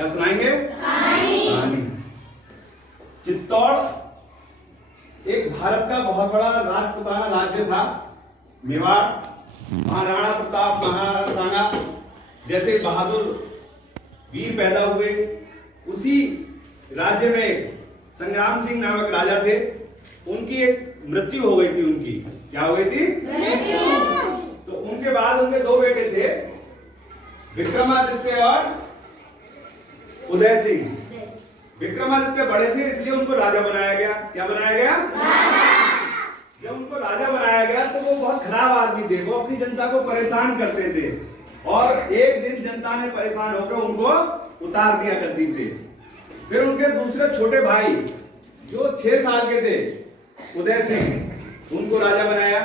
क्या सुनाएंगे? कहानी। चित्तौड़ एक भारत का बहुत बड़ा राजपूताना राज्य था। मेवाड़। महाराणा प्रताप महाराणा सांगा जैसे बहादुर वीर पैदा हुए। उसी राज्य में संग्राम सिंह नामक राजा थे। उनकी एक मृत्यु हो गई थी। उनकी क्या हो गई थी? तो उनके बाद उनके दो बेटे थे, विक्रमादित्य और उदय सिंह। विक्रमादित्य बड़े थे इसलिए उनको राजा बनाया गया। क्या बनाया गया? जब उनको राजा बनाया गया तो वो बहुत खराब आदमी थे। वो अपनी जनता को परेशान करते थे और एक दिन जनता ने परेशान होकर उनको उतार दिया गद्दी से। फिर उनके दूसरे छोटे भाई जो 6 साल के थे, उदय सिंह, उनको राजा बनाया।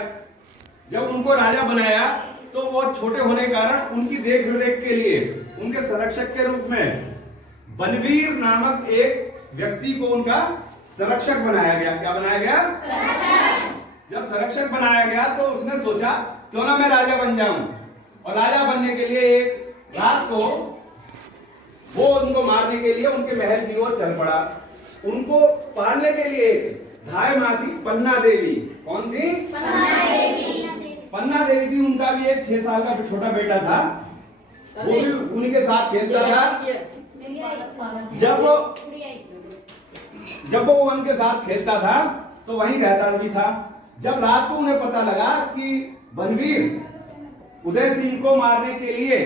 जब उनको राजा बनाया तो वो छोटे होने के कारण उनकी देख रेख के लिए उनके संरक्षक के रूप में बनवीर नामक एक व्यक्ति को उनका संरक्षक बनाया गया। क्या बनाया गया? जब संरक्षक बनाया गया तो उसने सोचा क्यों ना मैं राजा बन जाऊं, और राजा बनने के लिए एक रात को वो उनको मारने के लिए उनके महल की ओर चल पड़ा। उनको पालने के लिए धाय माँ थी, पन्ना देवी। कौन थी? पन्ना देवी थी। उनका भी एक 6 साल का छोटा बेटा था, वो भी उन्हीं के साथ खेलता था। जब वो उनके साथ खेलता था तो वहीं रहता भी था। जब रात को उन्हें पता लगा कि बनवीर उदय सिंह को मारने के लिए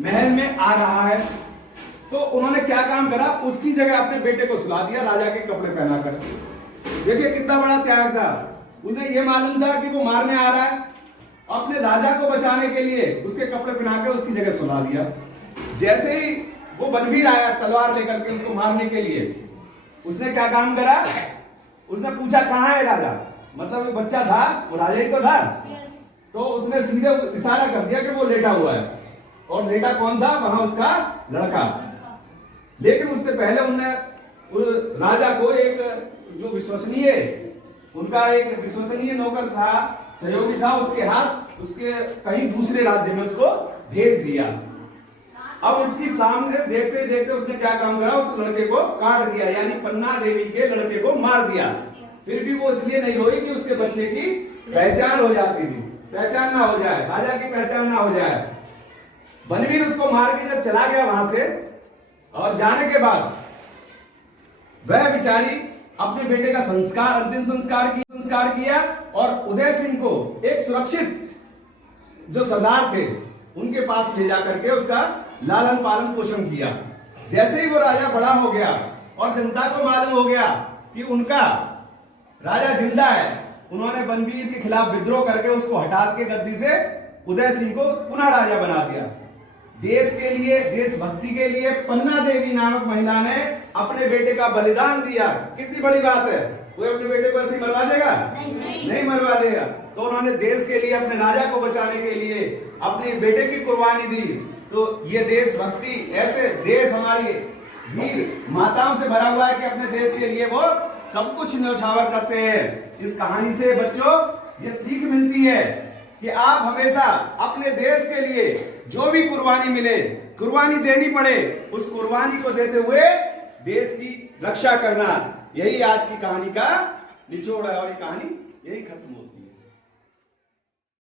महल में आ रहा है, तो उन्होंने क्या काम करा, उसकी जगह अपने बेटे को सुला दिया राजा के कपड़े पहनाकर। देखिए कितना बड़ा त्याग था। उसे यह मालूम था कि वो मारने आ रहा है, अपने राजा को बचाने के लिए उसके कपड़े पहनाकर उसकी जगह सुला दिया। जैसे ही वो बनवीर आया तलवार लेकर के उसको मारने के लिए, उसने क्या काम करा, उसने पूछा कहाँ है राजा, मतलब वो बच्चा था, वो राजा ही तो था। तो उसने सीधे इशारा कर दिया कि वो लेटा हुआ है, और लेटा कौन था? वहां उसका लड़का। लेकिन उससे पहले उन्होंने राजा को एक जो विश्वसनीय, उनका एक विश्वसनीय नौकर था, सहयोगी था, उसके हाथ उसके कहीं दूसरे राज्य में उसको भेज दिया। अब उसकी सामने देखते देखते उसने क्या काम करा, उस लड़के को काट दिया, यानी पन्ना देवी के लड़के को मार दिया। फिर भी वो इसलिए नहीं रोई कि उसके बच्चे की पहचान हो जाती थी, पहचान ना हो जाए, राजा की पहचान ना हो जाए। बनवीर उसको मार के जब चला गया वहां से, और जाने के बाद वह बेचारी अपने बेटे का संस्कार, अंतिम संस्कार किया, और उदय सिंह को एक सुरक्षित जो सरदार थे उनके पास ले जाकर के उसका लालन पालन पोषण किया। जैसे ही वो राजा बड़ा हो गया और जनता को मालूम हो गया कि उनका राजा जिंदा है, उन्होंने बनवीर के खिलाफ विद्रोह करके उसको हटा के गद्दी से उदय सिंह को पुनः राजा बना दिया। देश के लिए, देशभक्ति के लिए पन्ना देवी नामक महिला ने अपने बेटे का बलिदान दिया। कितनी बड़ी बात है। कोई अपने बेटे को ऐसे मरवा देगा? नहीं मरवा देगा। तो उन्होंने देश के लिए, अपने राजा को बचाने के लिए अपने बेटे की कुर्बानी दी। तो ये देशभक्ति, ऐसे देश हमारी वीर माताओं से भरा हुआ है कि अपने देश के लिए वो सब कुछ न्यौछावर करते हैं। इस कहानी से बच्चों ये सीख मिलती है कि आप हमेशा अपने देश के लिए जो भी कुर्बानी मिले, कुर्बानी देनी पड़े, उस कुर्बानी को देते हुए देश की रक्षा करना, यही आज की कहानी का निचोड़ है, और ये कहानी यही खत्म हो।